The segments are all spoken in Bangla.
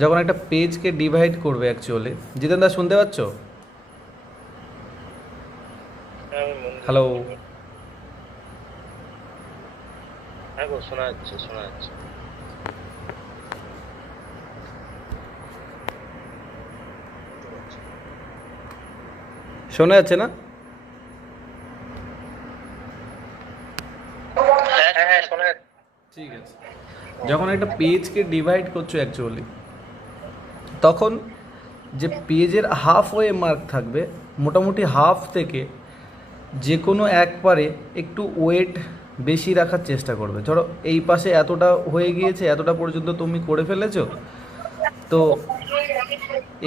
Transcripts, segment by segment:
যখন একটা পেজকে ডিভাইড করবে অ্যাকচুয়ালি, জিতেন দা শুনতে পাচ্ছ? হ্যাঁ, আমি মন দিয়ে হ্যালো? শুনতে পাচ্ছি। হ্যাঁ গো, শোনা যাচ্ছে, শোনা যাচ্ছে। শোনা যাচ্ছে না? হ্যাঁ হ্যাঁ হ্যাঁ, শোনা যাচ্ছে। ঠিক আছে। যখন একটা পেজকে ডিভাইড করছো অ্যাকচুয়ালি, তখন যে পেজের হাফ ওয়ে মার্ক থাকবে, মোটামুটি হাফ থেকে যে কোনো এক পারে একটু ওয়েট বেশি রাখার চেষ্টা করবে। ধরো এই পাশে এতটা হয়ে গিয়েছে, এতটা পর্যন্ত তুমি করে ফেলেছো, তো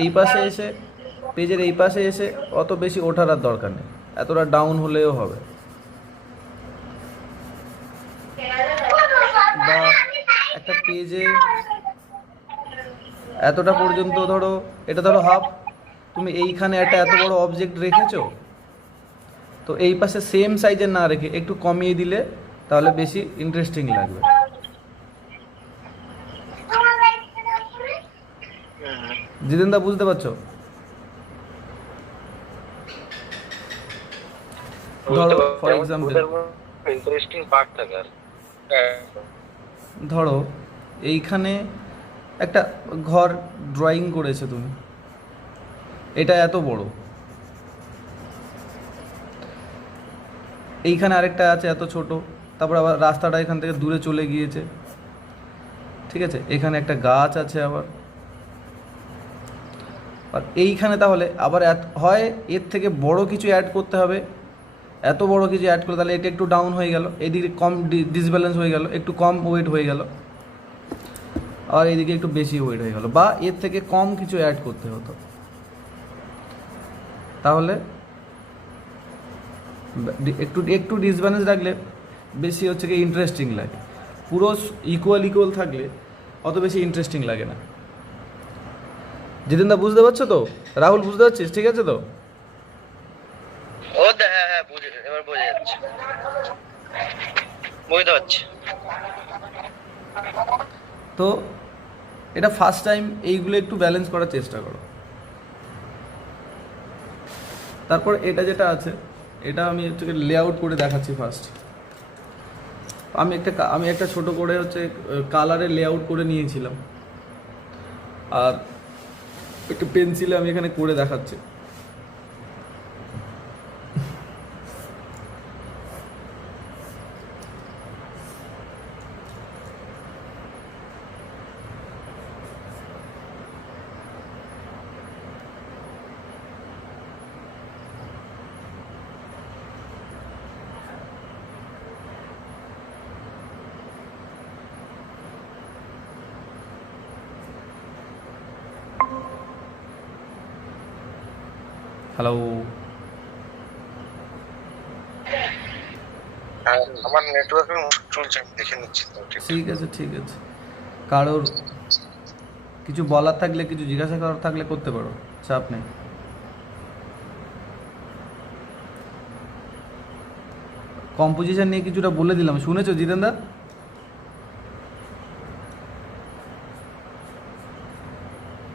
এই পাশে এসে, পেজের এই পাশে এসে অত বেশি ওঠার আর দরকার নেই, এতটা ডাউন হলেও হবে। বা একটা পেজে এতটা পর্যন্ত ধরো, এটা ধরো হাফ, তুমি এইখানে একটা এত বড় অবজেক্ট রেখেছো, তো এই পাশে সেম সাইজের না রেখে একটু কমিয়ে দিলে তাহলে বেশি ইন্টারেস্টিং লাগবে। জিতেন দা বুঝতে পারছো? বুঝতে ধরো পারছি, ফর আমার এক্সাম্পল, ছবিটার ইন্টারেস্টিং পার্ট থাকে আর হ্যাঁ। ধরো এইখানে একটা ঘর ড্রয়িং করেছো তুমি, এটা এত বড়, এইখানে আরেকটা আছে এত ছোট, তারপর আবার রাস্তাটা এখান থেকে দূরে চলে গিয়েছে, ঠিক আছে, এখানে একটা গাছ আছে আবার, আর এইখানে তাহলে আবার হয় এর থেকে বড় কিছু অ্যাড করতে হবে, এত বড় কিছু অ্যাড করলে তাহলে এটা একটু ডাউন হয়ে গেল, এদিকে কম ডিসব্যালেন্স হয়ে গেল, একটু কম ওয়েট হয়ে গেল, আর এদিকে একটু বেশি ওয়েট হয়ে গেল, বা এর থেকে কম কিছু অ্যাড করতে হতো, তাহলে একটু একটু ডিসব্যালেন্স রাখলে বেশি হচ্ছে কি ইন্টারেস্টিং লাগে। পুরো ইকুয়াল ইকুয়াল থাকলে অত বেশি ইন্টারেস্টিং লাগে না। জিতেন দা বুঝতে পারছো তো? রাহুল বুঝতে পারছিস? ঠিক আছে তো? হ্যাঁ হ্যাঁ, বুঝে এবার বোঝা যাচ্ছে, বুঝতে পারছি। তো এটা ফার্স্ট টাইম এইগুলো একটু ব্যালেন্স করার চেষ্টা করো। তারপর এটা যেটা আছে, এটা আমি হচ্ছে লেআউট করে দেখাচ্ছি ফার্স্ট। আমি একটা ছোট করে হচ্ছে কালারের লেআউট করে নিয়েছিলাম, আর একটা পেন্সিলে আমি এখানে করে দেখাচ্ছি। হ্যালো? হ্যাঁ, আমার নেটওয়ার্কের চলছে, আমি দেখে নিচ্ছি তো ঠিক। ঠিক আছে, ঠিক আছে। কারোর কিছু বলার থাকলে, কিছু জিজ্ঞাসা করার থাকলে করতে পারো, চাপ নেই। কম্পোজিশন নিয়ে কিছুটা বলে দিলাম, শুনেছো জিতেন দা?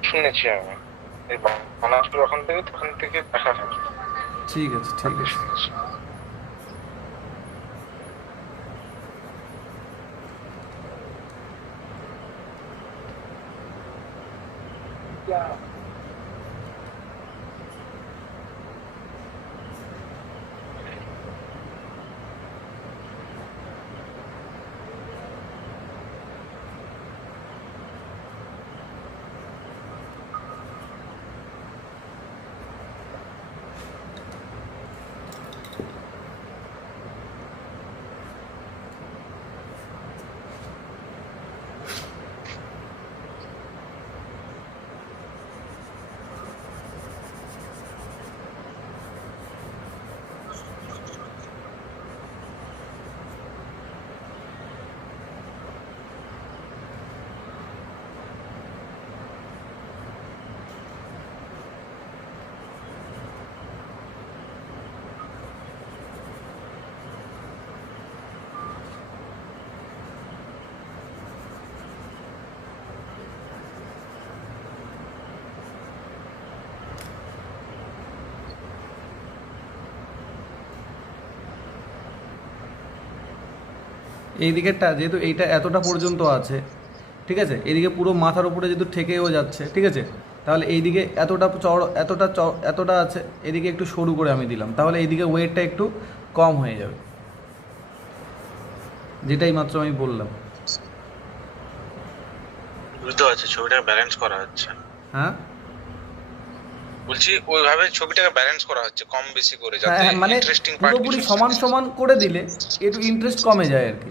শুনেছি আমি, এই বানাসপুর ওখান থেকে দেখা যায়। ঠিক আছে, ঠিক আছে। শুনেছি। এই দিকেরটা যেহেতু এইটা এতটা পর্যন্ত আছে, ঠিক আছে, এদিকে পুরো মাথার উপরে যেহেতু ঠেকেও যাচ্ছে, ঠিক আছে, তাহলে এইদিকে এতটা চড় এতটা আছে, এদিকে একটু সরু করে আমি দিলাম, তাহলে এইদিকে ওয়েটটা একটু কম হয়ে যাবে, যেটাই মাত্র আমি বললাম। বুঝতে পারছি, ছবিটাকে ব্যালেন্স করা হচ্ছে। হ্যাঁ বলছি ওইভাবে ছবিটাকে ব্যালেন্স করা হচ্ছে কম বেশি করে, যাতে হ্যাঁ, মানে ইন্টারেস্টিং পার্ট পুরোপুরি সমান সমান করে দিলে একটু ইন্টারেস্ট কমে যায় আর কি।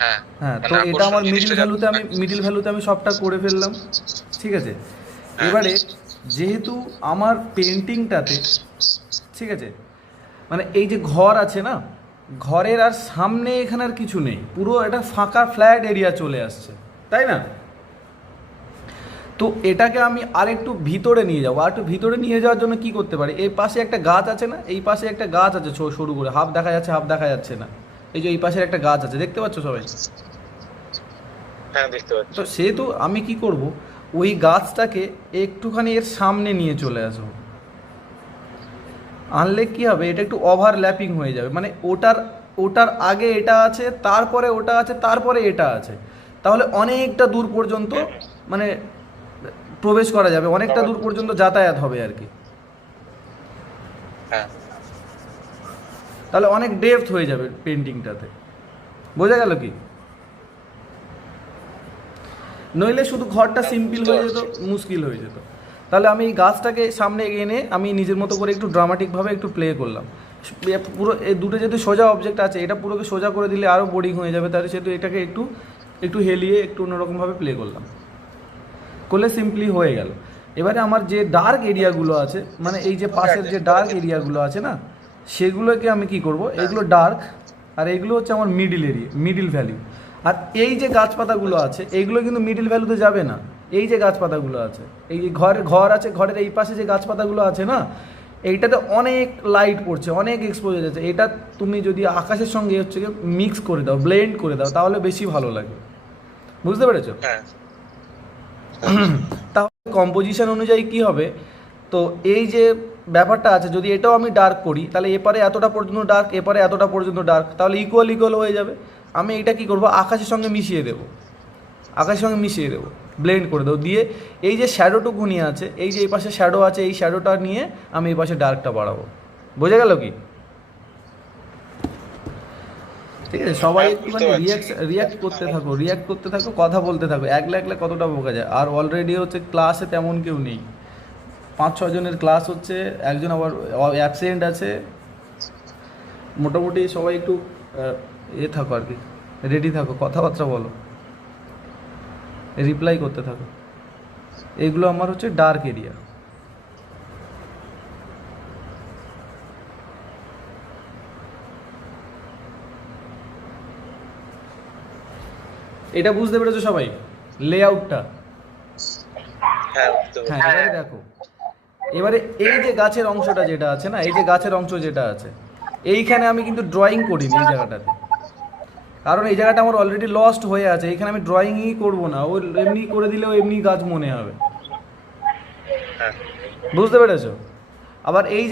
হ্যাঁ হ্যাঁ, তো মানে এটা আমার আকর্ষণ জিনিসটা মিডিল ভ্যালুতে আমি সবটা করে ফেললাম, ঠিক আছে। হ্যাঁ। এবারে যেহেতু আমার পেন্টিংটাতে, ঠিক আছে, মানে এই যে ঘর আছে না, ঘরের আর সামনে এখানে আর কিছু নেই, পুরো একটা ফাঁকা ফ্ল্যাট এরিয়া চলে আসছে, তাই না? তো এটাকে আমি আরেকটু ভিতরে নিয়ে যাবো, আর একটু ভিতরে নিয়ে যাওয়ার জন্য কি করতে পারি, এই পাশে একটা গাছ আছে না, এই পাশে একটা গাছ আছে সরু করে, হাফ দেখা যাচ্ছে হাফ দেখা যাচ্ছে না, এই যে এই পাশের একটা গাছ আছে, দেখতে পাচ্ছ সবাই? হ্যাঁ দেখতে পাচ্ছি। তো সেহেতু আমি কি করব, ওই গাছটাকে একটুখানি এর সামনে নিয়ে চলে আসবো, আনলে কি হবে, এটা একটু ওভারল্যাপিং হয়ে যাবে, মানে ওটার আগে এটা আছে, তারপরে ওটা আছে, তারপরে এটা আছে, তাহলে অনেকটা দূর পর্যন্ত মানে প্রবেশ করা যাবে, অনেকটা দূর পর্যন্ত যাতায়াত হবে আর কি, হ্যাঁ তাহলে অনেক ডেপথ হয়ে যাবে পেন্টিংটাতে, বোঝা গেল কি? নইলে শুধু ঘরটা সিম্পল হয়ে যেত, মুশকিল হয়ে যেত। তাহলে আমি এই গাছটাকে সামনে এনে আমি নিজের মতো করে একটু ড্রামাটিকভাবে একটু প্লে করলাম, পুরো এই দুটো যেহেতু সোজা অবজেক্ট আছে, এটা পুরোকে সোজা করে দিলে আরও বোরিং হয়ে যাবে, তাহলে সেহেতু এটাকে একটু একটু হেলিয়ে একটু অন্যরকমভাবে প্লে করলাম, করলে সিম্পলি হয়ে গেল। এবারে আমার যে ডার্ক এরিয়াগুলো আছে, মানে এই যে পাশের যে ডার্ক এরিয়াগুলো আছে না, সেগুলোকে আমি কি করব, এইগুলো ডার্ক আর এইগুলো হচ্ছে আমার মিডিল ভ্যালু। আর এই যে গাছপাতাগুলো আছে এইগুলো কিন্তু মিডিল ভ্যালুতে যাবে না, এই যে গাছপাতাগুলো আছে, এই যে ঘর আছে, ঘরের এই পাশে যে গাছপাতাগুলো আছে না, এইটাতে অনেক লাইট পড়ছে, অনেক এক্সপোজার আছে, এটা তুমি যদি আকাশের সঙ্গে হচ্ছে মিক্স করে দাও, ব্লেন্ড করে দাও, তাহলে বেশি ভালো লাগে, বুঝতে পেরেছো? হ্যাঁ তাহলে কম্পোজিশন অনুযায়ী কি হবে, তো এই যে ব্যাপারটা আছে, যদি এটাও আমি ডার্ক করি, তাহলে এপারে এতটা পর্যন্ত ডার্ক, এপারে এতটা পর্যন্ত ডার্ক, তাহলে ইকুয়াল হয়ে যাবে। আমি এটা কি করব, আকাশের সঙ্গে মিশিয়ে দেবো, ব্লেন্ড করে দেবো, দিয়ে এই যে শ্যাডোটুকুনি আছে, এই যে এই পাশে শ্যাডো আছে, এই শ্যাডোটা নিয়ে আমি এই পাশে ডার্কটা বাড়াবো, বোঝা গেল কি? ঠিক আছে, সবাই একটুখানি রিয়াক্ট করতে থাকো, কথা বলতে থাকো, একলা কতটা বোকা যায়। আর অলরেডি হচ্ছে ক্লাসে তেমন কেউ নেই, 5-6 জনের ক্লাস হচ্ছে, একজন আবার অ্যাবসেন্ট আছে, মোটামুটি সবাই একটু থাকো আর কি, রেডি থাকো, কথাবার্তা বলো, রিপ্লাই করতে থাকো। এইগুলো আমার হচ্ছে ডার্ক এরিয়া। এটা বুঝতে পেরেছো সবাই, লেআউটটা? হ্যাঁ এবারে দেখো, এবারে এই যে গাছের অংশটা যেটা আছে না, এই যে গাছের অংশ যেটা আছে, এইখানে আমি কিন্তু ড্রয়িং করিনি এই জায়গাটাতে, কারণ এই জায়গাটা আমার অলরেডি লস্ট হয়ে আছে, এইখানে আমি ড্রয়িংই করবো না, ও এমনি করে দিলেও এমনি গাছ মনে হবে, বুঝতে পেরেছো? আবার এই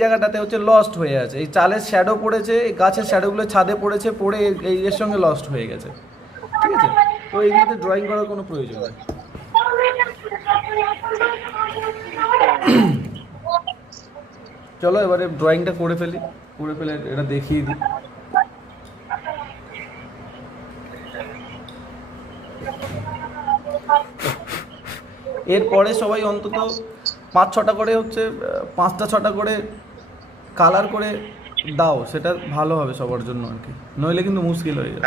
জায়গাটাতে হচ্ছে লস্ট হয়ে আছে, এই চালের শ্যাডো পড়েছে, এই গাছের শ্যাডোগুলো ছাদে পড়েছে, পড়ে এই এর সঙ্গে লস্ট হয়ে গেছে, ঠিক আছে, তো এইগুলোতে ড্রয়িং করার কোনো প্রয়োজন নেই। চলো এবারে ড্রয়িংটা করে ফেলে এটা দেখিয়ে দিই। এরপরে সবাই অন্তত 5-6টা করে হচ্ছে 5টা-6টা করে কালার করে দাও, সেটা ভালো হবে সবার জন্য আর কি, নইলে কিন্তু মুশকিল হয়ে যাবে।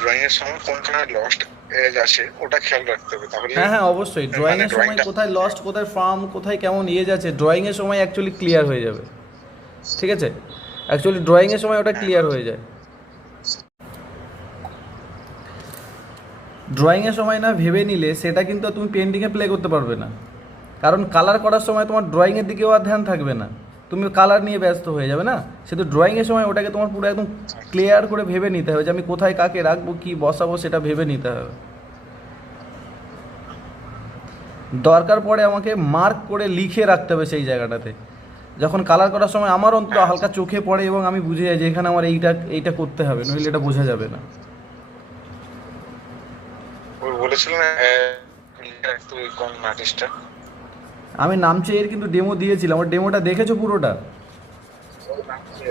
ড্রয়িং এর সময় কোনখানে লস্ট এজ আছে ওটা খেয়াল রাখতে হবে, তাহলে হ্যাঁ হ্যাঁ অবশ্যই, ড্রয়িংয়ের সময় drawing-টা- কোথায় লস্ট, কোথায় ফার্ম, কোথায় কেমন এজ আছে, ড্রয়িংয়ের সময় অ্যাকচুয়ালি ক্লিয়ার হয়ে যাবে। ঠিক আছে, অ্যাকচুয়ালি ড্রয়িংয়ের সময় ওটা ক্লিয়ার হয়ে যায়। ড্রয়িংয়ের সময় না ভেবে নিলে সেটা কিন্তু আর তুমি পেন্টিংয়ে প্লে করতে পারবে না, কারণ কালার করার সময় তোমার ড্রয়িংয়ের দিকেও আর ধ্যান থাকবে না, তুমি কালার নিয়ে ব্যস্ত হয়ে যাবে না। সেটা ড্রয়িংয়ের সময় ওটাকে তোমার পুরো একদম ক্লিয়ার করে ভেবে নিতে হবে যে আমি কোথায় কাকে রাখবো, কী বসাবো, সেটা ভেবে নিতে হবে। দরকার পড়ে আমাকে মার্ক করে লিখে রাখতে হবে সেই জায়গাটাতে। যখন কালার করার সময় আমার অন্তত হালকা চোখে পড়ে এবং আমি বুঝে যাই যে এখানে আমার এইটা করতে হবে, নইলে এটা বোঝা যাবে না। বলেছিলেন রাখতে ওই কোন আর্টিস্টটা? আমি নামচে এর কিন্তু ডেমো দিয়েছিলাম, ওর ডেমোটা দেখেছো পুরোটা?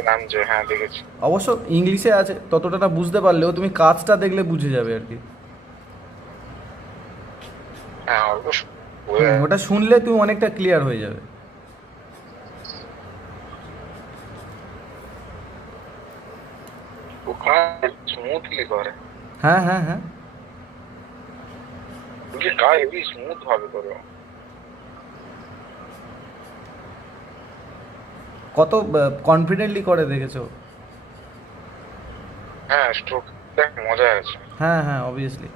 নাম যে, হ্যাঁ দেখেছি। অবশ্য ইংলিশে আছে, ততটা না বুঝতে পারলেও তুমি কাজটা দেখলে বুঝে যাবে আর কি। হ্যাঁ অবশ্যই। ওটা শুনলে তুমি অনেকটা ক্লিয়ার হয়ে যাবে। ওখানে স্মুথলি করে, হ্যাঁ হ্যাঁ হ্যাঁ, ওকে কাজ হেভি স্মুথ ভাবে করে। কত কনফিডেন্টলি করে দেখেছো? হ্যাঁ স্ট্রোক দেখ মজা আছে। হ্যাঁ হ্যাঁ অবভিয়াসলি,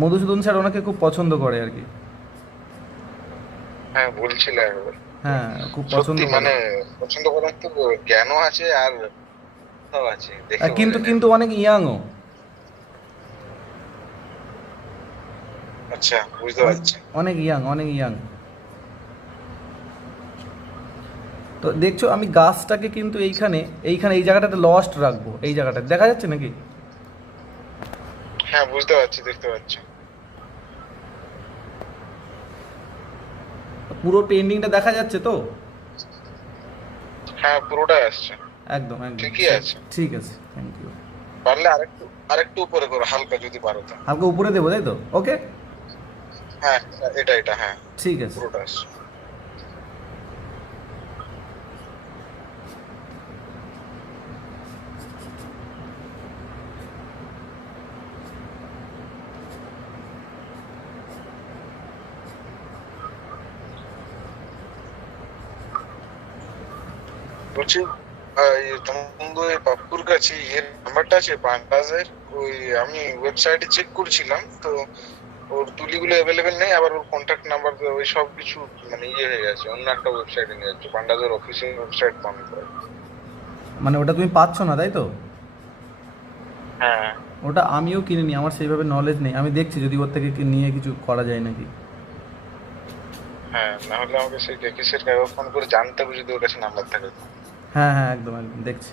মধুসূদন স্যার ওনাকে খুব পছন্দ করে আর কি। হ্যাঁ বলছিল একবার। হ্যাঁ খুব পছন্দ সত্যি করে। মানে পছন্দ করার তো জ্ঞানও আছে আর সব আছে, দেখে কিন্তু বোঝা যায়। কিন্তু অনেক ইয়াংও। আচ্ছা বুঝতে পারছি। অনেক ইয়াং, অনেক ইয়াং। তো দেখছো আমি গাছটাকে কিন্তু এইখানে এই জায়গাটাতে লস্ট রাখবো, এই জায়গাটা দেখা যাচ্ছে নাকি? হ্যাঁ বুঝতে পারছি, দেখতে পাচ্ছি। পুরো পেন্টিংটা দেখা যাচ্ছে তো? হ্যাঁ পুরোটাই আসছে, একদম একদম ঠিকই আছে। ঠিক আছে, থ্যাংক ইউ। পারলে আরেকটু উপরে করো, হালকা যদি পারো তো। হালকা উপরে দেবো তাই তো? ওকে হ্যাঁ এটা হ্যাঁ ঠিক আছে। পুরোটা আসছে। বলছি তোমার পাপ্পুর কাছে এর নাম্বারটা আছে বান্ডাজের? ওই আমি ওয়েবসাইটে চেক করছিলাম তো ওর তুলিগুলো অ্যাভেলেবেল নেই, আবার ওর কন্ট্যাক্ট নাম্বার ওই সব কিছু মানে হয়ে গেছে, অন্য একটা ওয়েবসাইটে নিয়ে যাচ্ছে, বান্ডাজের অফিসিয়াল ওয়েবসাইট বন্ধ করে। মানে ওটা তুমি পাচ্ছ না তাই তো? হ্যাঁ ওটা আমিও কিনিনি, আমার সেইভাবে নলেজ নেই, আমি দেখছি যদি ওর থেকে নিয়ে কিছু করা যায় নাকি। হ্যাঁ, না হলে আমাকে সেই কেসের কাগজ ফোন করে জানতে হবে যদি ওর কাছে নাম্বার থাকে তো। হ্যাঁ হ্যাঁ একদম একদম দেখছি।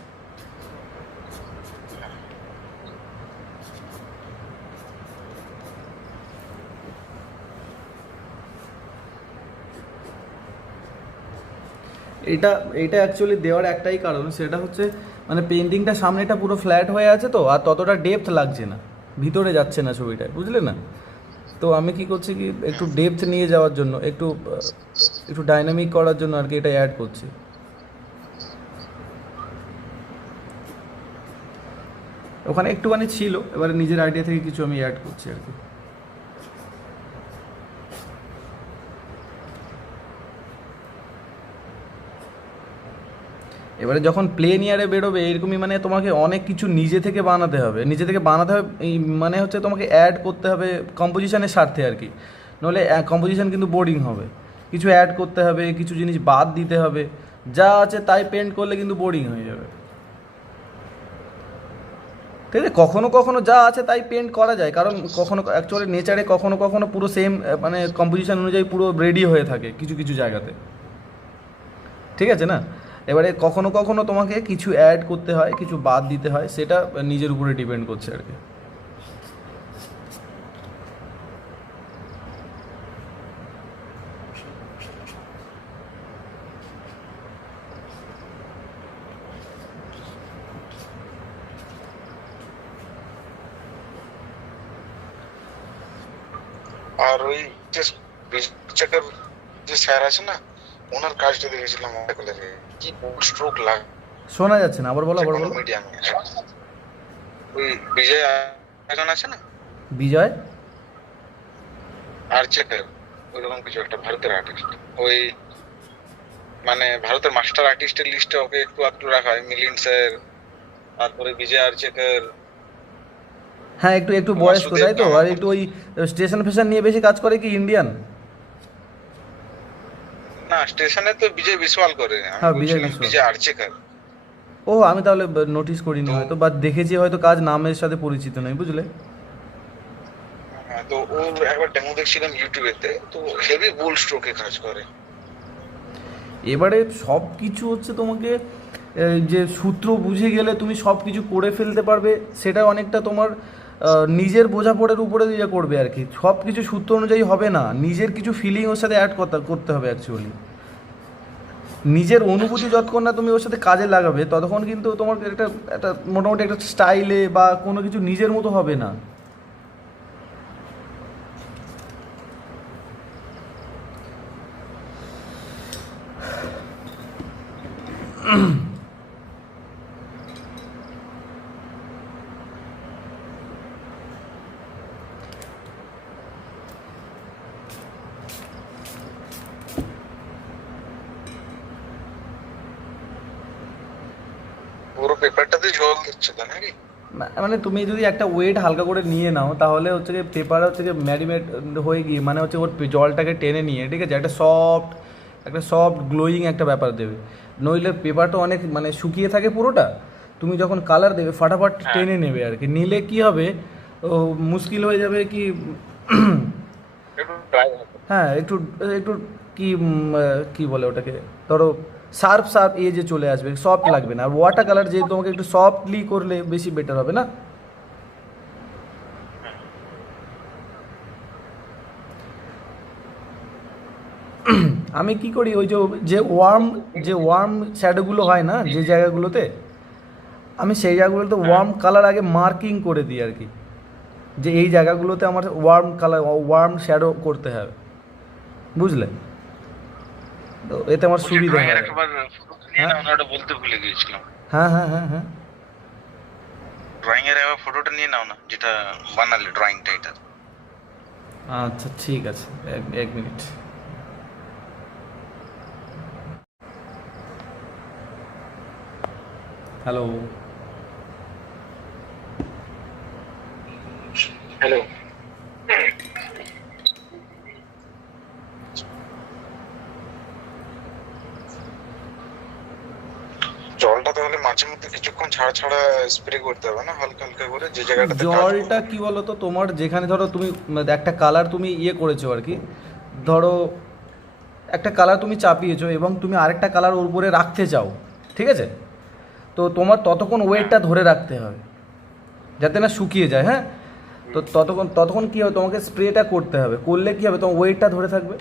এটা এটা অ্যাকচুয়ালি দেওয়ার একটাই কারণ, সেটা হচ্ছে মানে পেন্টিংটা সামনেটা পুরো ফ্ল্যাট হয়ে আছে তো, আর ততটা ডেপথ লাগছে না, ভিতরে যাচ্ছে না ছবিটায়, বুঝলে না? তো আমি কি করছি কি একটু ডেপথ নিয়ে যাওয়ার জন্য, একটু ডাইনামিক করার জন্য আর কি এটা অ্যাড করছি। ওখানে একটুখানি ছিল, এবারে নিজের আইডিয়া থেকে কিছু আমি অ্যাড করছি আর কি। এবারে যখন প্লেন ইয়ারে বেরোবে এরকমই, মানে তোমাকে অনেক কিছু নিজে থেকে বানাতে হবে, এই মানে হচ্ছে তোমাকে অ্যাড করতে হবে কম্পোজিশনের স্বার্থে আর কি, নইলে কম্পোজিশন কিন্তু বোরিং হবে। কিছু অ্যাড করতে হবে, কিছু জিনিস বাদ দিতে হবে, যা আছে তাই পেন্ট করলে কিন্তু বোরিং হয়ে যাবে। ঠিক আছে, কখনো কখনো যা আছে তাই পেন্ট করা যায়, কারণ কখনো অ্যাকচুয়ালি নেচারে কখনো কখনো পুরো সেম মানে কম্পোজিশন অনুযায়ী পুরো রেডি হয়ে থাকে কিছু কিছু জায়গাতে, ঠিক আছে না। এবারে কখনো কখনো তোমাকে কিছু অ্যাড করতে হয়, কিছু বাদ দিতে হয়, সেটা নিজের উপরে ডিপেন্ড করছে আর কি। আর ওই যে বিজেকের যে স্যার আছে না, ওনার কাজটা দেখেছিলাম ওয়াটারকালারে, কি বোল্ড স্ট্রোক লাগে শোনা যাচ্ছে না, আবার বলো আবার বলো। মিডিয়ামে ওই বিজয় একজন আছে না, বিজয় আর্চেকের, ওইরকম কিছু একটা ভারতের আর্টিস্ট, ওই মানে ভারতের মাস্টার আর্টিস্টের লিস্টে ওকে একটু একটু রাখা হয়, মিলিন্দ স্যার, তারপরে বিজয় আর্চেকের। হ্যাঁ, একটু একটু বয়স্ক তাই তো, আর একটু ওই স্টেশন ফেশন নিয়ে বেশি কাজ করে কি ইন্ডিয়ান? না, স্টেশনে তো বিজয় বিশওয়াল করে, আমি হ্যাঁ, বিজয় বলছিলাম বিশওয়াল। বিজয় আর্চেকের। ও, আমি তাহলে নোটিস করিনি হয়তো, বা দেখেছি হয়তো, কাজ নামের সাথে পরিচিত নয়, বুঝলে। হ্যাঁ, তো ও একবার ডেমো দেখছিলাম ইউটিউবেতে, তো হেভি বোল্ড স্ট্রোকে কাজ করে। এবারে সব কিছু হচ্ছে তোমাকে যে সূত্র বুঝে গেলে তুমি সব কিছু করে ফেলতে পারবে, সেটা অনেকটা তোমার নিজের বোঝাপড়ার উপরে দিয়ে করবে আর কি। সব কিছু সূত্র অনুযায়ী হবে না, নিজের কিছু ফিলিং ওর সাথে অ্যাড করতে হবে অ্যাকচুয়ালি। নিজের অনুভূতি যতক্ষণ না তুমি ওর সাথে কাজে লাগাবে, ততক্ষণ কিন্তু তোমার একটা একটা মোটামুটি একটা স্টাইলে বা কোনো কিছু নিজের মতো হবে না। পুরো পেপারটাতে জল দিচ্ছে তো নাকি? মানে তুমি যদি একটা ওয়েট হালকা করে নিয়ে নাও, তাহলে হচ্ছে কি পেপার হচ্ছে কি ম্যারিনেট হয়ে গিয়ে মানে হচ্ছে ওর জলটাকে টেনে নিয়ে, ঠিক আছে, একটা সফট গ্লোয়িং একটা ব্যাপার দেবে। নইলে পেপারটা অনেক মানে শুকিয়ে থাকে পুরোটা, তুমি যখন কালার দেবে ফাটাফাট টেনে নেবে আর কি। নিলে কি হবে, ও মুশকিল হয়ে যাবে কি একটু ড্রাই হবে। হ্যাঁ, একটু একটু কি কি বলে ওটাকে, ধরো শার্প শার্প যে চলে আসবে, সফট লাগবে না। আর ওয়াটার কালার যে তোমাকে একটু সফটলি করলে বেশি বেটার হবে না। আমি কি করি, ওই যে ওয়ার্ম শ্যাডোগুলো হয় না যে জায়গাগুলোতে, আমি সেই জায়গাগুলোতে ওয়ার্ম কালার আগে মার্কিং করে দিই আর কি, যে এই জায়গাগুলোতে আমার ওয়ার্ম শ্যাডো করতে হবে, বুঝলে। তো এতে আমার সুবিধা ড্রয়িং হয়। এর একবার ফটো নিয়ে নাও না, ওটা বলতে ভুলে গিয়েছিলাম। হ্যাঁ হ্যাঁ হ্যাঁ হ্যাঁ। ড্রয়িং এর একবার ফটোটা নিয়ে নাও না, যেটা বানালে ড্রয়িংটা এটা। আচ্ছা ঠিক আছে, এক মিনিট। হ্যালো। হ্যালো। জলটা তাহলে মাঝে মধ্যে কিছুক্ষণ ছাড়া ছাড়া স্প্রে করতে হবে না, হালকা হালকা করে, যে জায়গাটাতে জলটা কি বলতো, তোমার যেখানে ধরো তুমি একটা কালার তুমি করেছো আর কি, ধরো একটা কালার তুমি চাপিয়েছো এবং তুমি আরেকটা কালার ওর উপরে রাখতে চাও, ঠিক আছে, তো তোমার ততক্ষণ ওয়েটটা ধরে রাখতে হবে যাতে না শুকিয়ে যায়। হ্যাঁ, তো ততক্ষণ কী হবে, তোমাকে স্প্রেটা করতে হবে, করলে কী হবে, তোমার ওয়েটটা ধরে থাকবে।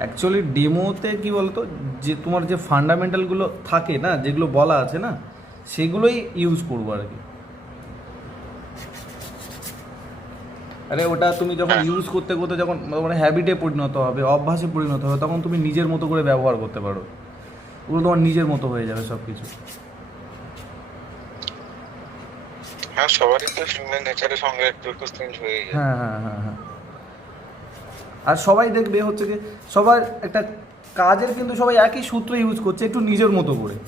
অ্যাকচুয়ালি ডেমোতে কী বলতো, যে তোমার যে ফান্ডামেন্টালগুলো থাকে না, যেগুলো বলা আছে না, সেগুলোই ইউজ করবো আর কি। আরে ওটা তুমি যখন হ্যাঁ। ইউজ করতে করতে যখন মানে হ্যাবিটে পরিণত হবে, অভ্যাসে পরিণত হবে, তখন তুমি নিজের মতো করে ব্যবহার করতে পারো। ওগুলো তোমার নিজের মতো হয়ে যাবে সব কিছু। হ্যাঁ, সবারই তো নেচারের সঙ্গে একটু একটু চেঞ্জ হয়ে যায়। হ্যাঁ হ্যাঁ হ্যাঁ হ্যাঁ। আর সবাই দেখবে হচ্ছে কি, সবার একটা কাজের কিন্তু সবাই একই সূত্র ইউজ করছে, একটু নিজের মতো করে।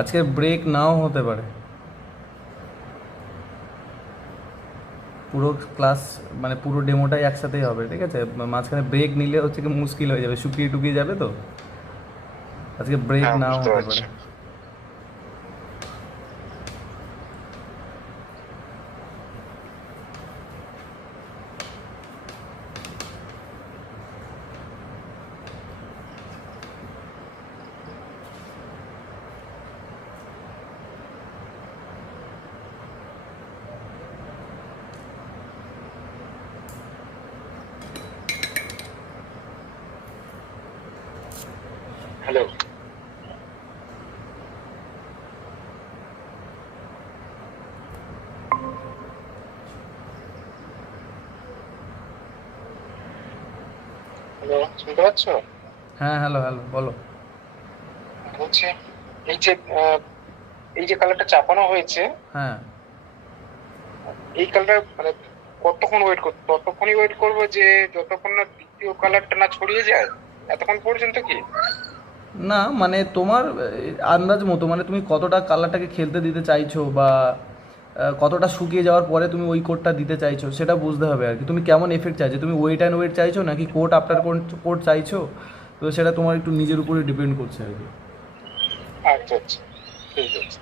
আজকে ব্রেক নাও হতে পারে, পুরো ক্লাস মানে পুরো ডেমোটাই একসাথেই হবে, ঠিক আছে? মাঝখানে ব্রেক নিলে হচ্ছে কি মুশকিল হয়ে যাবে, শুকিয়ে টুকিয়ে যাবে তো। আজকে ব্রেক হ্যাঁ, নাও বুঝতে হতে পারছি। পারে। হ্যালো। হ্যালো, শুনতে পাচ্ছ? হ্যাঁ, হ্যালো হ্যালো, বলো। বলছি, এই যে এই যে কালারটা চাপানো হয়েছে, হ্যাঁ, এই কালার মানে কতক্ষণ ওয়েট করতে, ততক্ষণই ওয়েট করবো যে যতক্ষণ না দ্বিতীয় কালারটা না ছড়িয়ে যায়, এতক্ষণ পর্যন্ত কি? না মানে তোমার আন্দাজ মতো, মানে তুমি কতটা কালারটাকে খেলতে দিতে চাইছো, বা কতটা শুকিয়ে যাওয়ার পরে তুমি ওই কোটটা দিতে চাইছো, সেটা বুঝতে হবে আর কি। তুমি কেমন এফেক্ট চাইছো, তুমি ওয়েট অ্যান্ড ওয়েট চাইছো নাকি কোট আফটার কোট চাইছো, তো সেটা তোমার একটু নিজের উপরে ডিপেন্ড করছে আর কি। আচ্ছা আচ্ছা, ঠিক আছে।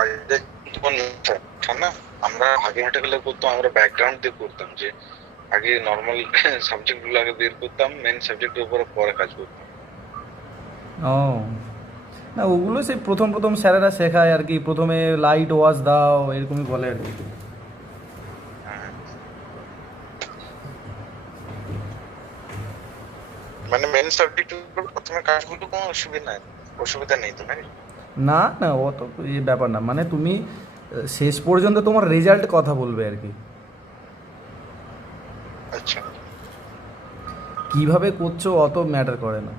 আর দেখ, তখন না, আমরা আগে হেঁটে গেলে করতাম, আমরা ব্যাকগ্রাউন্ড দিয়ে করতাম, যে আগে নর্মাল সাবজেক্ট গুলো আগে বের করতাম, মেন সাবজেক্টের উপরে পরে কাজ করতাম। ও, না ওগুলো সেই প্রথম প্রথম স্যারেরা শেখায় আর কি, প্রথমে লাইট ওয়াশ দাও এরকমই বলে আর কি। হ্যাঁ। মানে মেন সাবজেক্টের উপর প্রথমে কাজগুলো কোনো অসুবিধা নেই তো, নাকি? না না, ও তো এই ব্যাপার না, মানে তুমি শেষ পর্যন্ত তোমার রেজাল্ট কথা বলবে আর কি। আচ্ছা। কিভাবে করছো অত ম্যাটার করে না।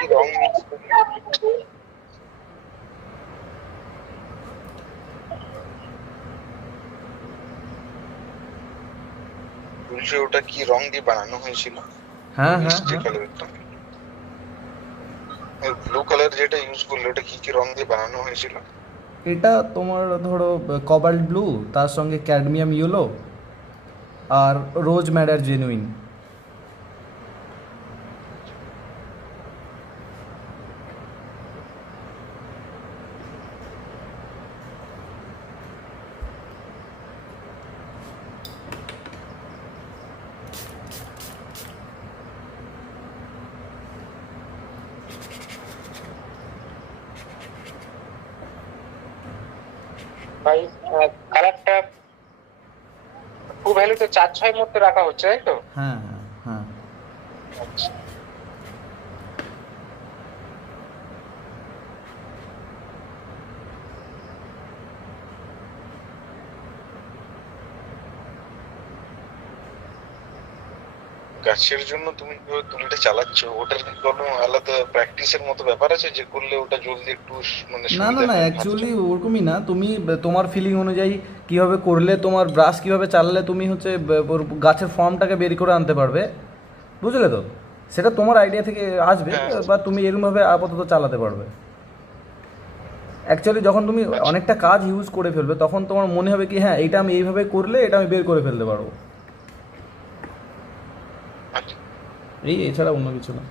কি রং ইউজ করলে? বলছি ওটা কি রং দিয়ে বানানো হয়েছিল? হ্যাঁ হ্যাঁ মিষ্টি হ্যাঁ, কালারটা, ব্লু কালার যেটা ইউজ করলে ওটা কি কি রং দিয়ে বানানো হয়েছিল? এটা তোমার ধরো কবাল্ট ব্লু, তার সঙ্গে ক্যাডমিয়াম ইয়েলো, আর রোজ ম্যাডার জেনুইন। ভাই কালারটা ট্রু ভ্যালুতে 4-6 মধ্যে রাখা হচ্ছে, তাই তো? হ্যাঁ হ্যাঁ হ্যাঁ। আচ্ছা। গাছের জন্য তুমি যে তুলিটা চালাচ্ছ ওটার কি কোনো আলাদা প্র্যাকটিসের মতো ব্যাপার আছে যে করলে ওটা জলদি একটু মানে না না সুবিধা না, হয় অ্যাকচুয়ালি হাতটা? ওরকমই না। তুমি তোমার ফিলিং অনুযায়ী কীভাবে করলে, তোমার ব্রাশ কীভাবে চালালে তুমি হচ্ছে ওর গাছের ফর্মটাকে বের করে আনতে পারবে, বুঝলে তো? সেটা তোমার আইডিয়া থেকে আসবে, হ্যাঁ। বা তুমি এরকমভাবে আপাতত চালাতে পারবে। অ্যাকচুয়ালি যখন তুমি আচ্ছা অনেকটা কাজ ইউজ করে ফেলবে তখন তোমার মনে হবে কি হ্যাঁ এইটা আমি এইভাবে করলে এটা আমি বের করে ফেলতে পারবো। আচ্ছা। এই এছাড়া অন্য কিছু না।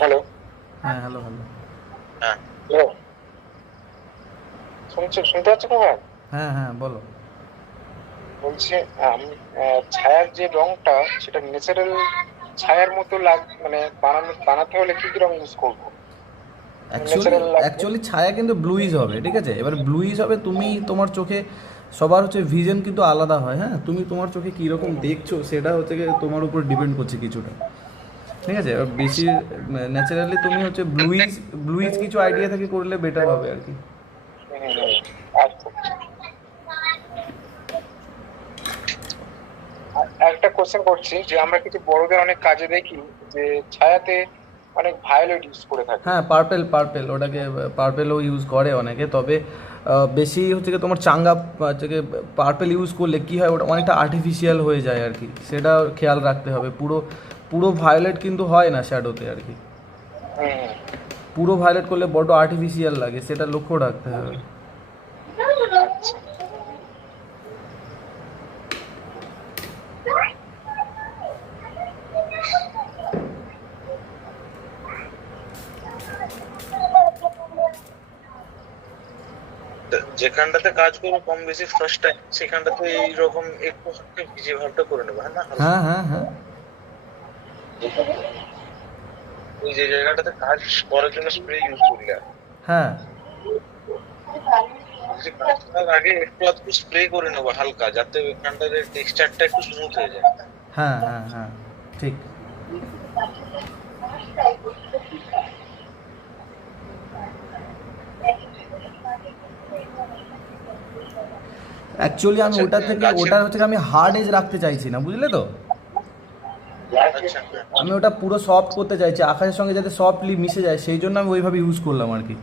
হ্যালো। হ্যাঁ, হ্যালো হ্যালো। হ্যাঁ হ্যালো, শুনতে পাচ্ছ তো ভাই? হ্যাঁ হ্যাঁ, বলো। বলছি আমি ছায়ার যে রংটা সেটা ন্যাচারাল ছায়ার মতো মানে বানাতে হলে কি কি রং ইউজ করবো? অ্যাকচুয়ালি ন্যাচারাল লাগবে। অ্যাকচুয়ালি ছায়া কিন্তু ব্লুইজ হবে, ঠিক আছে? এবার ব্লুইজ হবে, তুমি তোমার চোখে সবার হচ্ছে ভিজন কিন্তু আলাদা হয়, হ্যাঁ? তুমি তোমার চোখে কীরকম দেখছো সেটা হচ্ছে গিয়ে তোমার উপর ডিপেন্ড করছে কিছুটা, ঠিক আছে? এবার বেশি ন্যাচারালি তুমি হচ্ছে ব্লুইজ ব্লুইজ কিছু আইডিয়া থেকে করলে বেটার হবে আর কি। আচ্ছা। একটা কোশ্চেন করছি যে আমরা কিছু বড়দের অনেক কাজে দেখি যে ছায়াতে অনেক ভায়োলেট ইউজ করে থাকে। হ্যাঁ, পার্পেল পার্পেল ওটাকে পার্পেলও ইউজ করে অনেকে, তবে বেশি হচ্ছে কি তোমার চাঙ্গা হচ্ছে কি পার্পেল ইউজ করলে কী হয় ওটা অনেকটা আর্টিফিশিয়াল হয়ে যায় আর কি, সেটা খেয়াল রাখতে হবে। পুরো পুরো ভায়োলেট কিন্তু হয় না শ্যাডোতে আর কি, হুম। পুরো ভায়োলেট করলে বড্ড আর্টিফিশিয়াল লাগে, সেটা লক্ষ্য রাখতে হবে। আচ্ছা। যেখানটাতে কাজ করবো কম বেশি ফার্স্ট টাইম সেখানটাতে এইরকম একটু হালকা ভিজে ভাবটা করে নেবো, হ্যাঁ না হালকা? হ্যাঁ হ্যাঁ হ্যাঁ ওই যে জায়গাটাতে কাজ করার জন্য স্প্রে ইউজ করলে আর হ্যাঁ বলছি কাজ করার আগে একটু আধটু স্প্রে করে নেবো হালকা, যাতে ওইখানটাতে টেক্সচারটা একটু স্মুথ হয়ে যায়। হ্যাঁ হ্যাঁ হ্যাঁ, ঠিক। অ্যাকচুয়ালি আমি আচ্ছা, ওটা থেকে গাছের ওটা হচ্ছে আমি হার্ড এজ রাখতে চাইছি না, বুঝলে তো। আচ্ছা, আমি ওটা পুরো সফট করতে চাইছি, আকাশের সঙ্গে যাতে সফটলি মিশে যায়, সেই জন্য আমি ওইভাবে ইউজ করলাম আর কি।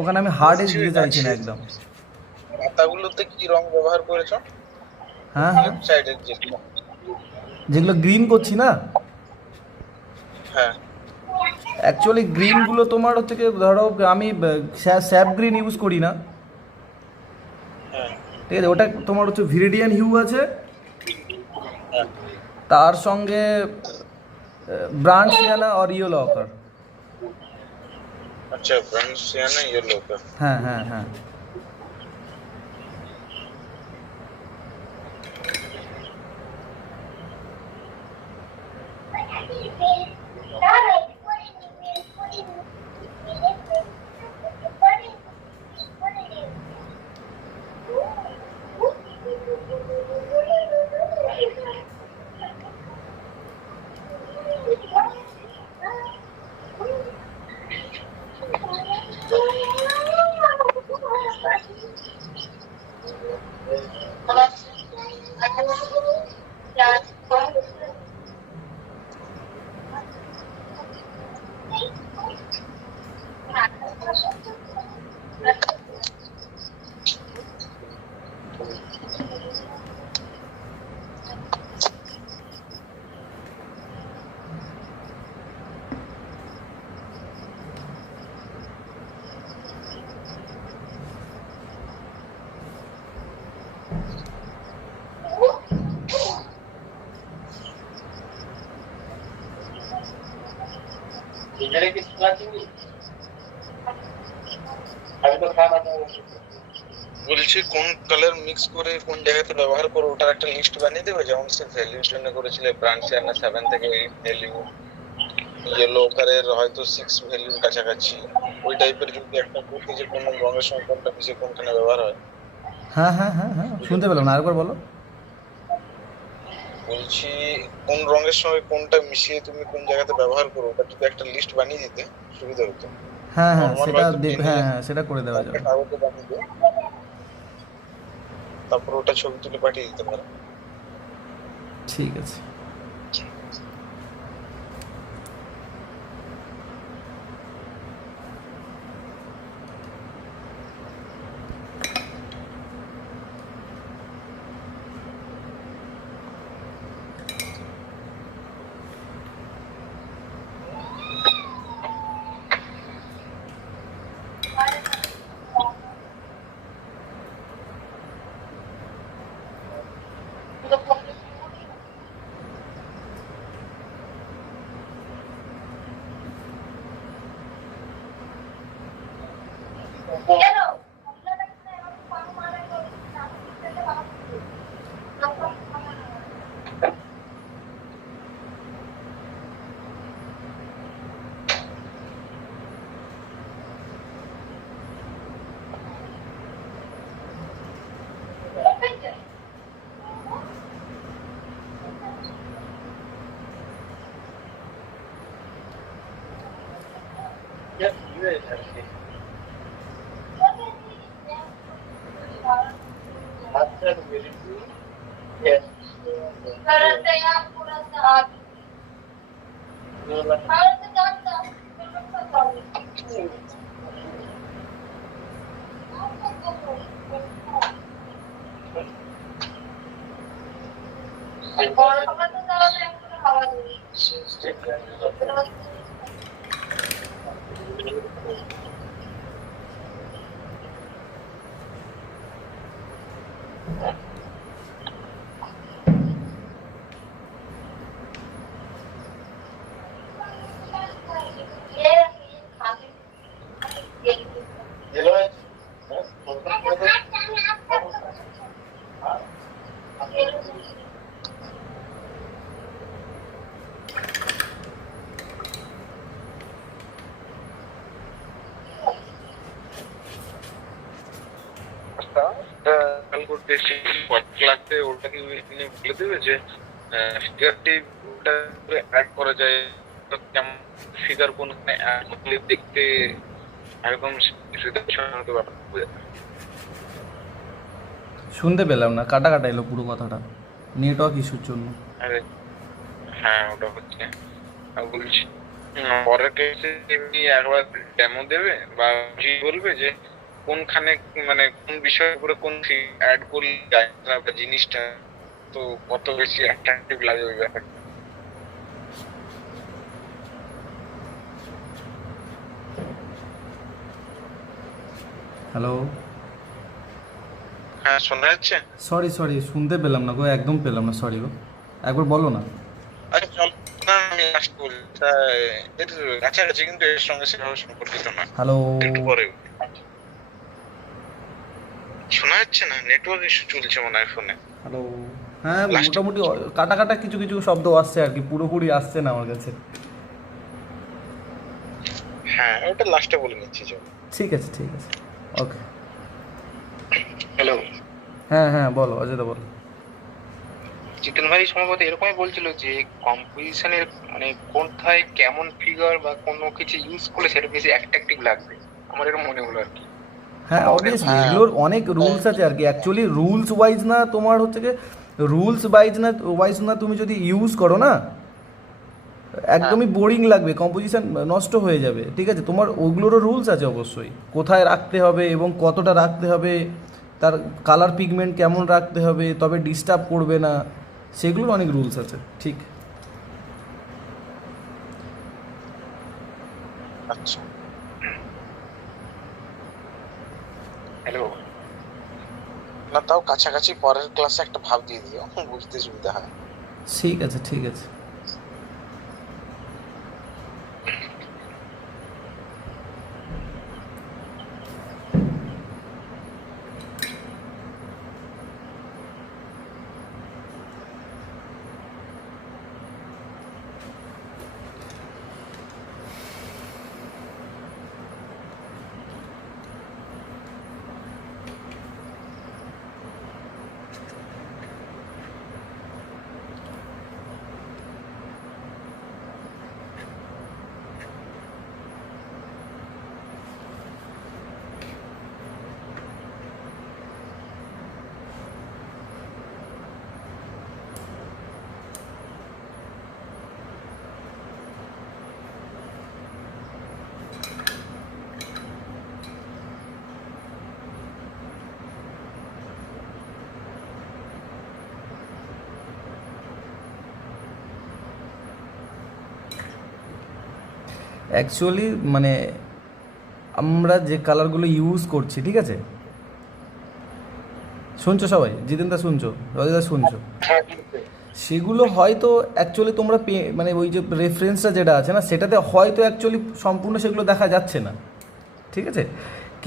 ওখানে আমি হার্ড এজ বলছি দিতে চাইছি না গাছের একদম। পাতাগুলোতে কি রং ব্যবহার করেছো? হ্যাঁ হ্যাঁ, লেফট সাইডের যেগুলো। যেগুলো গ্রিন করছি না, হ্যাঁ, অ্যাকচুয়ালি গ্রিনগুলো তোমার হচ্ছে কি, ধরো আমি স্যাপ গ্রিন ইউজ করি না, হ্যাঁ, ঠিক আছে। ওটা তোমার হচ্ছে ভিরিডিয়ান হিউ আছে, হ্যাঁ। তার সঙ্গে ব্রান্ড সিয়ানা আর ইয়েলো অকার। আচ্ছা, ব্রাউন সিয়ানা ইয়েলো কা। হ্যাঁ হ্যাঁ হ্যাঁ, বলছি কোন কালার মিক্স করে কোন জায়গাতে ব্যবহার করো ওটার একটা লিস্ট বানিয়ে দেবে, যেমন সে ভ্যালিউর জন্য করেছিলে ব্রাউন সিয়ানা 7 থেকে 8 ভ্যালিউ, ইয়েলো কালারের হয়তো 6 ভ্যালিউর কাছাকাছি, ওই টাইপের যদি একটা করতে, যে কোন রঙের সঙ্গে কোনটা মিশে কোনখানে ব্যবহার হয়। হ্যাঁ হ্যাঁ হ্যাঁ হ্যাঁ, শুনতে পেলাম না, আরেকবার বলো। বলছি কোন রঙের সঙ্গে কোনটা মিশিয়ে তুমি কোন জায়গাতে ব্যবহার করো ওটা যদি একটা লিস্ট বানিয়ে দিতে সুবিধা হতো। হ্যাঁ হ্যাঁ, নর্মাল সেটা হয়তো হ্যাঁ হ্যাঁ, সেটা করে দেওয়া একটা যাবে। কাগজে বানিয়ে দিও, তারপর ওটা ছবি তুলে পাঠিয়ে দিতে পারো। ঠিক আছে। কথা খেয়াল করতে এসেছি ক্লাসে ওটা কি তিনি বলে দেবে যে ফিগারটি ওটা অ্যাড করা যায়, তো কেমন ফিগার কোনখানে অ্যাড করলে দেখতে একদম ব্যাপারটা বোঝা যায়। শুনতে পেলাম না, কাটা কাটা এলো পুরো কথাটা, নেটওয়ার্ক ইস্যুর জন্য। আরে হ্যাঁ, ওটা হচ্ছে বলছি পরের ক্লাসে এমনি একবার ডেমো দেবে বা বলবে যে কোনখানে মানে কোন বিষয়ের উপরে কোন অ্যাড করলে জায়গাটা বা জিনিসটা তো কত বেশি অ্যাট্রাকটিভ লাগে ওই ব্যাপারটা। হ্যালো, হ্যাঁ শোনা যাচ্ছে? সরি শুনতে পেলাম না গো, একদম পেলাম না, সরি গো, একবার বলো না। আচ্ছা চল না, আমি লাস্ট বলি এর কাছাকাছি, কিন্তু এর সঙ্গে সেভাবে সম্পর্কিত না। হ্যালো, একটু পরে শোনা যাচ্ছে না, নেটওয়ার্ক ইস্যু চলছে মনে হয় ফোনে। হ্যালো, হ্যাঁ Last- মোটামুটি কাটা কাটা কিছু কিছু শব্দ আসছে আর কি, পুরোপুরি আসছে না আমার কাছে। হ্যাঁ ওটা লাস্টে বলে নিচ্ছি চল। ঠিক আছে ওকে। হ্যালো, হ্যাঁ বলো অজয়দা, বলো। জিতেন ভাই সম্ভবত এরকমই বলছিল যে কম্পোজিশনের মানে কোথায় কেমন ফিগার বা কোনো কিছু ইউজ করলে সেটা বেশি অ্যাট্রাকটিভ লাগবে, আমার এরকম মনে হলো আর কি। হ্যাঁ অবভিয়াসলি এগুলোর অনেক রুলস আছে আর কি, অ্যাকচুয়ালি রুলস ওয়াইজ না তোমার হচ্ছে কি, রুলস ওয়াইজ না তুমি যদি ইউজ করো না একদমই বোরিং লাগবে, কম্পোজিশন নষ্ট হয়ে যাবে। ঠিক আছে, তোমার ওগুলোরও রুলস আছে অবশ্যই, কোথায় রাখতে হবে এবং কতটা রাখতে হবে, তার কালার পিগমেন্ট কেমন রাখতে হবে তবে ডিস্টার্ব করবে না, সেগুলোর অনেক রুলস আছে। ঠিক, আচ্ছা হ্যালো, না তাও কাছাকাছি পরের ক্লাসে একটা ভাব দিয়ে দিও, বুঝতে সুবিধা হয়। ঠিক আছে। অ্যাকচুয়ালি মানে আমরা যে কালারগুলো ইউজ করছি, ঠিক আছে, শুনছো সবাই, জিতেনদা শুনছো, রজদা শুনছো, সেগুলো হয়তো অ্যাকচুয়ালি তোমরা মানে ওই যে রেফারেন্সটা যেটা আছে না সেটাতে হয়তো অ্যাকচুয়ালি সম্পূর্ণ সেগুলো দেখা যাচ্ছে না, ঠিক আছে,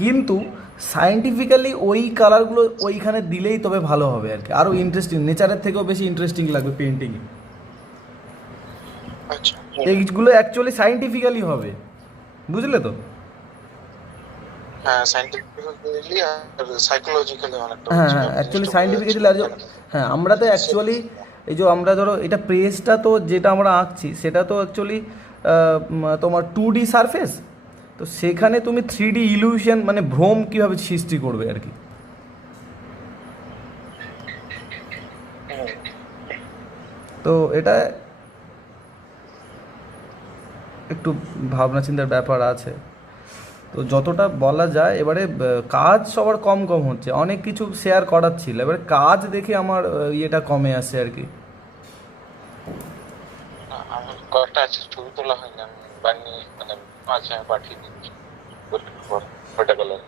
কিন্তু সায়েন্টিফিক্যালি ওই কালারগুলো ওইখানে দিলেই তবে ভালো হবে আর কি, আরও ইন্টারেস্টিং, নেচারের থেকেও বেশি ইন্টারেস্টিং লাগবে পেন্টিংয়ে। আচ্ছা এইগুলো অ্যাকচুয়ালি সায়েন্টিফিক্যালি হবে, বুঝলে তো? হ্যাঁ সায়েন্টিফিক্যালি আর সাইকোলজিক্যালি অনেকটা হ্যাঁ অ্যাকচুয়ালি সায়েন্টিফিক্যালি আর হ্যাঁ আমরা তো অ্যাকচুয়ালি এই যে আমরা ধরো এটা পেজটা তো যেটা আমরা আঁকছি সেটা তো অ্যাকচুয়ালি তোমার 2D সারফেস, তো সেখানে তুমি 3D ইলিউশন মানে ভ্রম কীভাবে সৃষ্টি করবে আর কি, তো এটা একটু ভাবনা চিন্তার ব্যাপার আছে। তো যতটা বলা যায় এবারে কাজ সবার কম হচ্ছে, অনেক কিছু শেয়ার করার ছিল, এবারে কাজ দেখে আমার ইয়েটা কমে আসছে আর কি। আমার কয়েকটা আছে, ছবি তোলা হয়নি, আমি বানিয়ে মানে আছে আমি পাঠিয়ে দিচ্ছি ওটা কালার।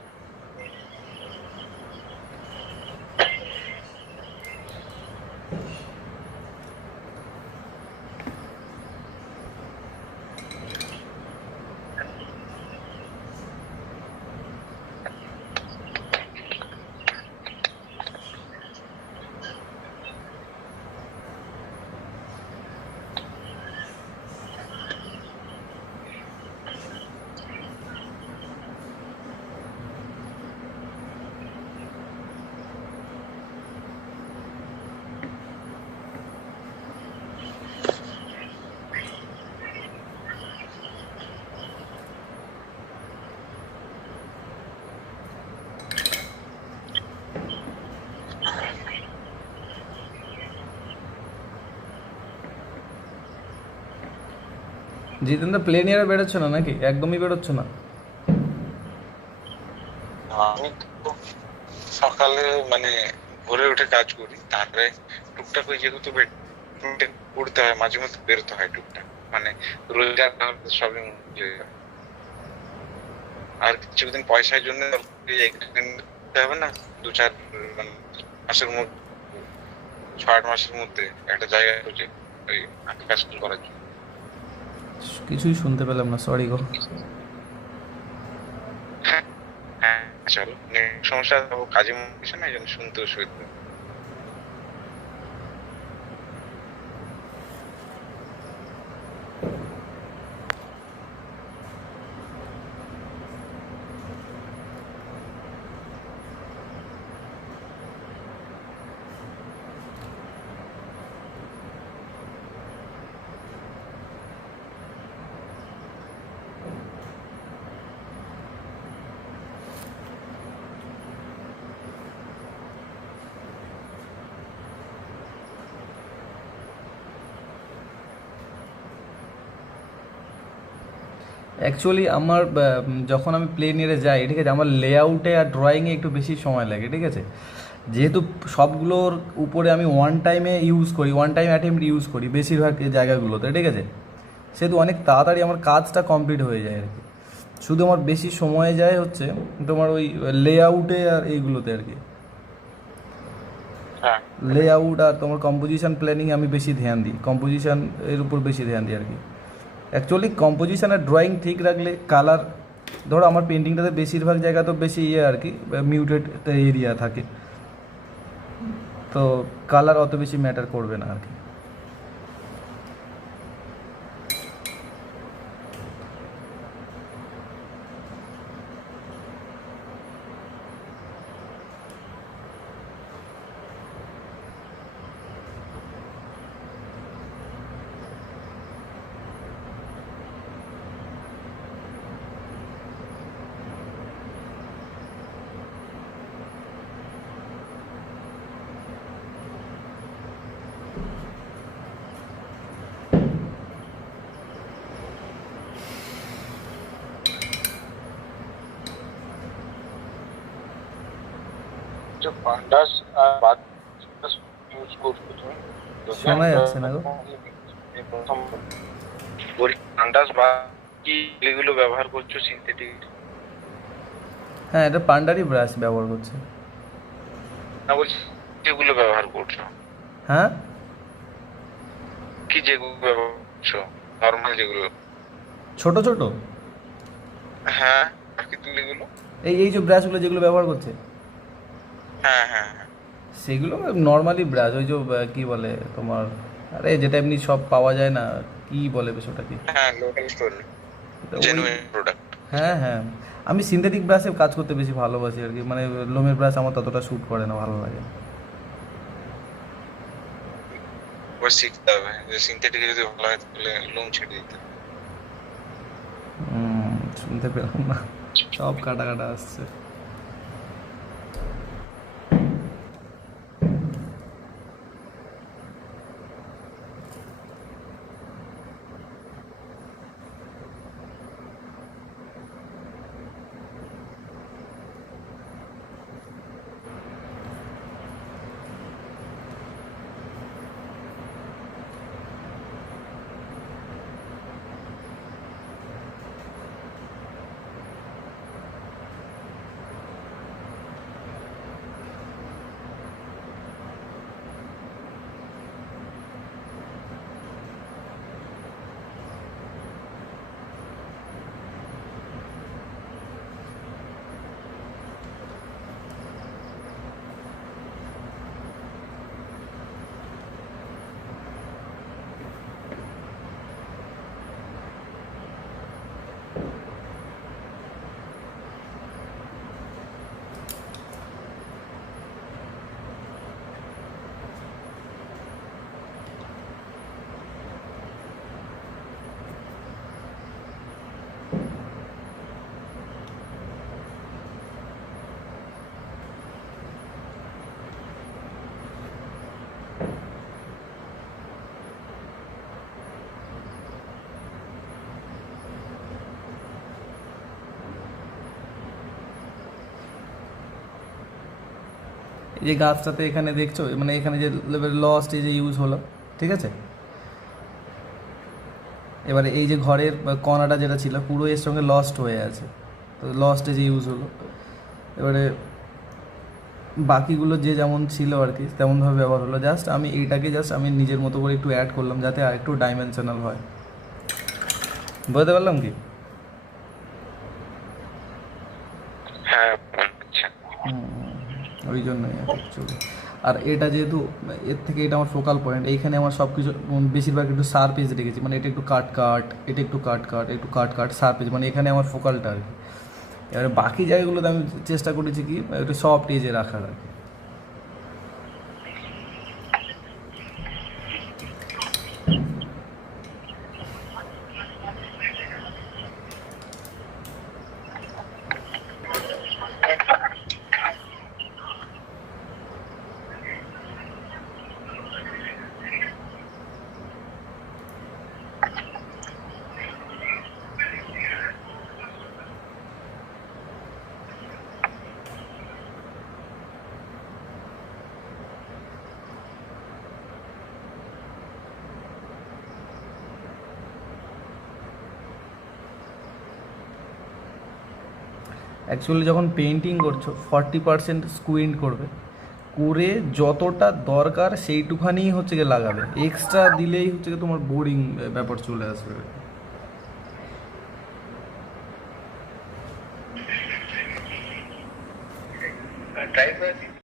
জিতেন্দ্র প্লেন এয়ারে বেরোচ্ছে না নাকি, একদমই বেরোচ্ছে না? আমি তো সকালে মানে ভোরে উঠে কাজ করি, তারপরে টুকটাক ওই যেহেতু উঠতে হয় মাঝে মধ্যে বেরোতে হয় টুকটাক, মানে রোজগার না হলে সবই ইয়ে হয়। আর কিছুদিন পয়সার জন্য হবে না, 2-4 মানে মাসের মধ্যে, 6-8 মাসের মধ্যে একটা জায়গা খুঁজে ওই কাজ করার জন্য। কিছুই শুনতে পেলাম না, সরি গো। হ্যাঁ চলো, সমস্যা কাজে মনে না, এই জন্য শুনতে অসুবিধা। অ্যাকচুয়ালি আমার যখন আমি প্লেন এয়ারে যাই, ঠিক আছে, আমার লেআউটে আর ড্রয়িংয়ে একটু বেশি সময় লাগে, ঠিক আছে। যেহেতু সবগুলোর উপরে আমি ওয়ান টাইমে ইউজ করি, ওয়ান টাইম অ্যাটেম্প্ট ইউজ করি বেশিরভাগ জায়গাগুলোতে, ঠিক আছে, সেহেতু অনেক তাড়াতাড়ি আমার কাজটা কমপ্লিট হয়ে যায় আর কি। শুধু আমার বেশি সময় যায় হচ্ছে তোমার ওই লেআউটে আর এইগুলোতে আর কি। হ্যাঁ লেআউট আর তোমার কম্পোজিশন প্ল্যানিং আমি বেশি ধ্যান দিই, কম্পোজিশন এর উপর বেশি ধ্যান দিই আর কি। অ্যাকচুয়ালি কম্পোজিশন আর ড্রয়িং ঠিক রাখলে কালার, ধরো আমার পেন্টিংটাতে বেশিরভাগ জায়গা তো বেশি ইয়ে আর কি, মিউটেড এরিয়া থাকে, তো কালার অত বেশি ম্যাটার করবে না আর কি। যে পান্ডাস আর বাদ ইউজ করছো তুমি, শোনা যাচ্ছে না গো। প্রথম বলি পান্ডাস বা কি এগুলো ব্যবহার করছো সিনথেটিক? হ্যাঁ, এটা পান্ডারি ব্রাশ ব্যবহার করছে। না বলছি যেগুলো ব্যবহার করছো, হ্যাঁ, কি যেগুলো ব্যবহার করছো, নর্মাল যেগুলো? ছোট ছোট হ্যাঁ আর কি তুলিগুলো? এই এই যে ব্রাশগুলো যেগুলো ব্যবহার করছে, হ্যাঁ হ্যাঁ হ্যাঁ সেগুলো নর্মালি ব্রাশ, ওই যে কি বলে তোমার, আরে যেটা এমনি সব পাওয়া যায় না, কি বলে বেশ ওটা কি, হ্যাঁ লোকাল স্টোর, ওই- জেনুইন প্রোডাক্ট। হ্যাঁ হ্যাঁ, আমি সিনথেটিক ব্রাশে কাজ করতে বেশি ভালোবাসি আর কি, মানে লোমের ব্রাশ আমার ততটা শ্যুট করে না, ভালো লাগে না। এবার শিখতে হবে যে সিনথেটিক যদি ভালো হয় তাহলে লোম ছেড়ে দিতে হবে। শুনতে পেলাম না, সব কাটা কাটা আসছে। এই যে গাছটাতে এখানে দেখছো, মানে এখানে যে লেভেল লস্ট এই যে ইউজ হলো, ঠিক আছে। এবারে এই যে ঘরের কণাটা যেটা ছিল পুরো এর সঙ্গে লস্ট হয়ে আছে, তো লস্টে যে ইউজ হলো। এবারে বাকিগুলো যে যেমন ছিল আর কি তেমনভাবে ব্যবহার হলো, জাস্ট আমি এইটাকে জাস্ট আমি নিজের মতো করে একটু অ্যাড করলাম যাতে আর একটু ডাইমেনশনাল হয়। বুঝতে পারলাম কি? হ্যাঁ আচ্ছা। ওই জন্যই অ্যাকচুয়ালি। আর এটা যেহেতু এর থেকে এটা আমার ফোকাল পয়েন্ট, এইখানে আমার সব কিছু বেশিরভাগ একটু শার্প এজ রেখেছি, মানে এটা একটু কাট কাট, এটা একটু কাট কাট, একটু কাট কাট, শার্প এজ, মানে এখানে আমার ফোকালটা আর কি। এবারে বাকি জায়গাগুলোতে আমি চেষ্টা করেছি কি একটু সফট এজে রাখার আর কি। অ্যাকচুয়ালি যখন পেন্টিং করছো 40% স্কুইন্ট করবে, করে যতটা দরকার সেইটুখানিই হচ্ছে গিয়ে লাগাবে, এক্সট্রা দিলেই হচ্ছে গিয়ে তোমার বোরিং ব্যাপার চলে আসবে। ট্রাই করে